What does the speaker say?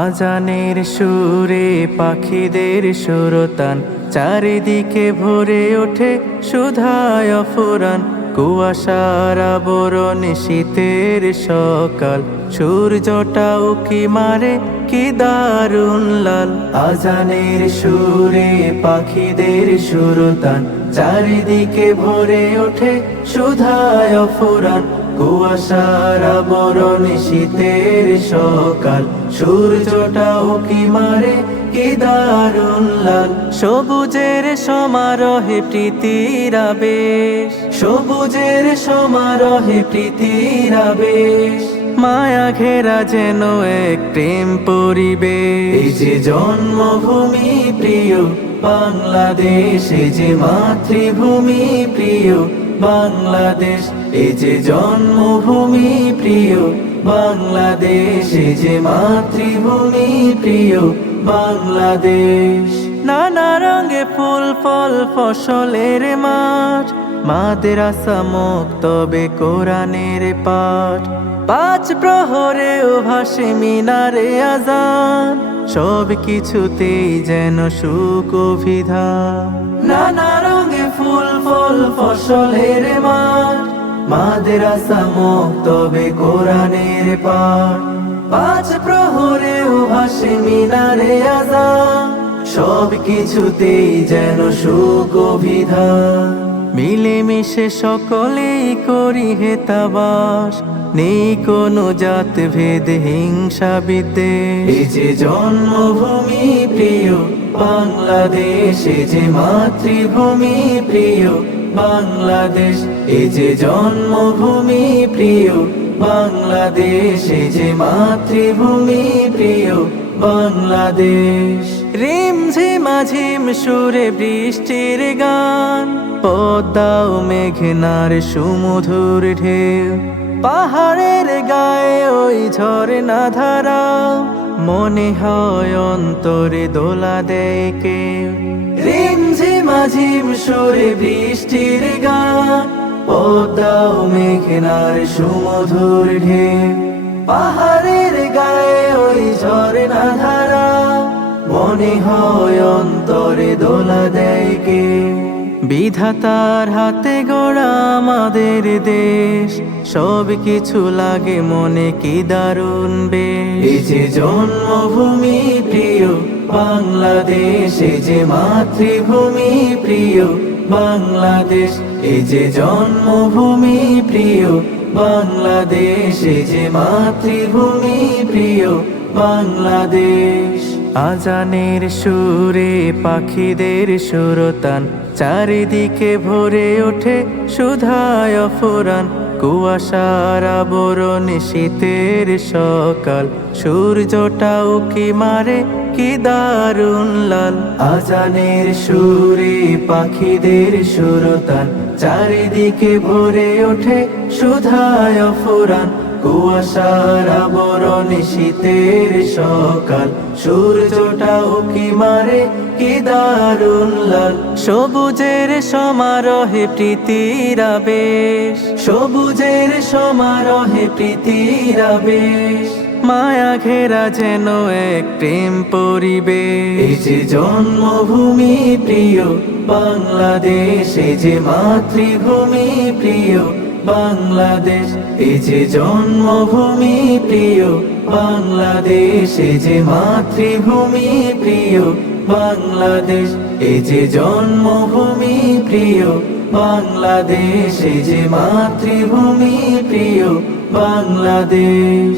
আজানের সুরে পাখিদের সুরতান, চারিদিকে ভরে ওঠে সুধায় অফুরান। কুয়াশার আবরণ শীতের সকাল, সূর্যটা উকি মারে কি দারুণ লাল। আজানের সুরে পাখিদের সুরতান, চারিদিকে ভরে ওঠে সুধায় অফুরান। কুয়াশার আবরণ শীতের সকাল, সূর্যটা উকি মারে কি দারুণ লাল। সবুজের সমারোহে প্রীতির আবেশ, সবুজের সমারোহে প্রীতির আবেশ। মায়া ঘেরা যেন এক প্রেম পরিবেশ। এই যে জন্মভূমি প্রিয় বাংলাদেশ, এই যে মাতৃভূমি প্রিয় বাংলাদেশ। এই যে জন্মভূমি প্রিয় বাংলাদেশ, এই যে মাতৃভূমি প্রিয় বাংলাদেশ। নানা রঙে ফুল ফল ফসলের মাঠ, মাদ্রাসা মুক্তবে কোরআনের পাঠ। পাঁচ প্রহরেও ভাসে মিনারে আজান, সব কিছুতেই যেন সুখ অভিধান। নানা রঙে ফুল ফল ফসলের মাঠ, মাদ্রাসা মুক্তবে কোরআনের পাঠ। পাঁচ প্রহরেও ভাসে মিনারে আজান, সব কিছুতেই যেন সুখ অভিধান। মিলেমিশে সকলেই করি হেতাবাস, নেই কোনো জাত ভেদ হিংসা বিদ্বেষ। এই যে জন্মভূমি প্রিয় বাংলাদেশ, এই যে মাতৃভূমি প্রিয় বাংলাদেশ। এই যে জন্মভূমি প্রিয় বাংলাদেশ, এই যে মাতৃভূমি প্রিয় বাংলাদেশ। রিমঝিমা ঝিম সুরে বৃষ্টির গান, পদ্মা ও মেঘনার সুমধুর ঢেউ। পাহাড়ের গায়ে ওই ঝরনা ধারা, মনে হয় অন্তরে দোলা দেয় কেউ। রিমঝিমা ঝিম সুরে বৃষ্টির গান, পদ্মা ও মেঘনার সুমধুর ঢেউ। পাহাড়ের গায়ে ওই ঝরনা ধারা, মনে হয় অন্তরে দোলা দেয় কেউ। বিধাতার হাতে গড়া আমাদের দেশ, সব কিছু লাগে মনে কি দারুণ বেশ। এই যে জন্মভূমি প্রিয় বাংলাদেশ, এই যে মাতৃভূমি প্রিয় বাংলাদেশ। এই যে জন্মভূমি প্রিয় বাংলাদেশ, এই যে মাতৃভূমি প্রিয় বাংলাদেশ। আজানের সুরে পাখিদের সুরতান, চারিদিকে ভরে ওঠে সুধায় অফুরান। কুয়াশার আবরণ শীতের সকাল, সূর্যটা উকি মারে কি দারুণ লাল। আজানের সুরে পাখিদের সুরতান, চারিদিকে ভরে ওঠে সুধায় অফুরান। কুয়াশার আবরণ শীতের সকাল, সূর্যটা উকি মারে কি দারুণ লাল। সবুজের সমারোহে প্রীতির আবেশ, সবুজের সমারোহে প্রীতির আবেশ। মায়া ঘেরা যেন এক প্রেম পরিবেশ। এই যে জন্মভূমি প্রিয় বাংলাদেশ, এই যে মাতৃভূমি প্রিয় বাংলাদেশ। এই যে জন্মভূমি প্রিয় বাংলাদেশ, এই যে মাতৃভূমি প্রিয় বাংলাদেশ। এই যে জন্মভূমি প্রিয় বাংলাদেশ, এই যে মাতৃভূমি প্রিয় বাংলাদেশ।